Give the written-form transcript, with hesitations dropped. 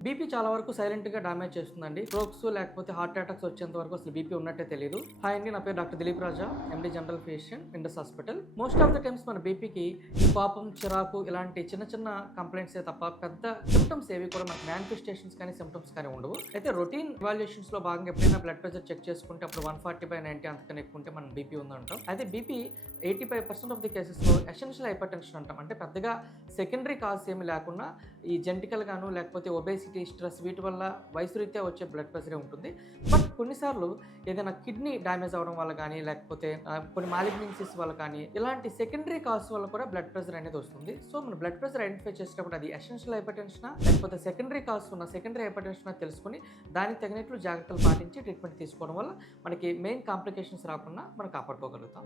BP చాలా వరకు సైలెంట్‌గా డ్యామేజ్ చేస్తుందండి. స్ట్రోక్స్ లేకపోతే హార్ట్ అటాక్స్ వచ్చేంత వరకు అసలు బీపీ ఉన్నట్టే తెలీదు. హాయ్ అండి. నా పేరు doctor Dilip Raja. MD general physician, Indus hospital. Most of the times మన బీపీకి ఈ కోపం, చిరాకు ఇలాంటి చిన్న చిన్న కంప్లైంట్సే తప్ప పెద్ద సింప్టమ్స్ ఏవి కూడా మనకు మానిఫెస్టేషన్స్ కానీ సింప్టమ్స్ కానీ ఉండవు. అయితే రొటీన్ ఎవాల్యుయేషన్స్‌లో భాగంగా ఎప్పుడైనా బ్లడ్ ప్రెషర్ చెక్ చేసుకుంటే అప్పుడు 140/90 అంతకన్నా ఎక్కువ ఉంటే మనం బీపీ ఉందంటాం. అయితే బీపీ 85% ఆఫ్ ది కేసెస్‌లో ఎసెన్షియల్ హైపర్‌టెన్షన్ అంటాం. అంటే పెద్దగా సెకండరీ కాజ్ ఏమి లేకుండా ఈ జెనెటికల్ గాను లేకపోతే ఒబేసిటీ, స్ట్రెస్ వీటి వల్ల వయసు రీత్యా వచ్చే బ్లడ్ ప్రెషరే ఉంటుంది. బట్ కొన్నిసార్లు ఏదైనా కిడ్నీ డ్యామేజ్ అవ్వడం వల్ల కానీ లేకపోతే కొన్ని మాలిగ్నెన్సీస్ వల్ల కానీ ఇలాంటి సెకండరీ కాజ్ వల్ల కూడా బ్లడ్ ప్రెషర్ అనేది వస్తుంది. సో మన బ్లడ్ ప్రెషర్ ఐడెంటిఫై చేసేటప్పుడు అది ఎసెన్షియల్ హైపర్‌టెన్షనా లేకపోతే సెకండరీ కాజ్ ఉన్న సెకండరీ హైపర్‌టెన్షనా తెలుసుకొని దానికి తగినట్లు జాగ్రత్తలు పాటించి ట్రీట్మెంట్ తీసుకోవడం వల్ల మనకి మెయిన్ కాంప్లికేషన్స్ రాకుండా మనం కాపాడుకోగలుగుతాం.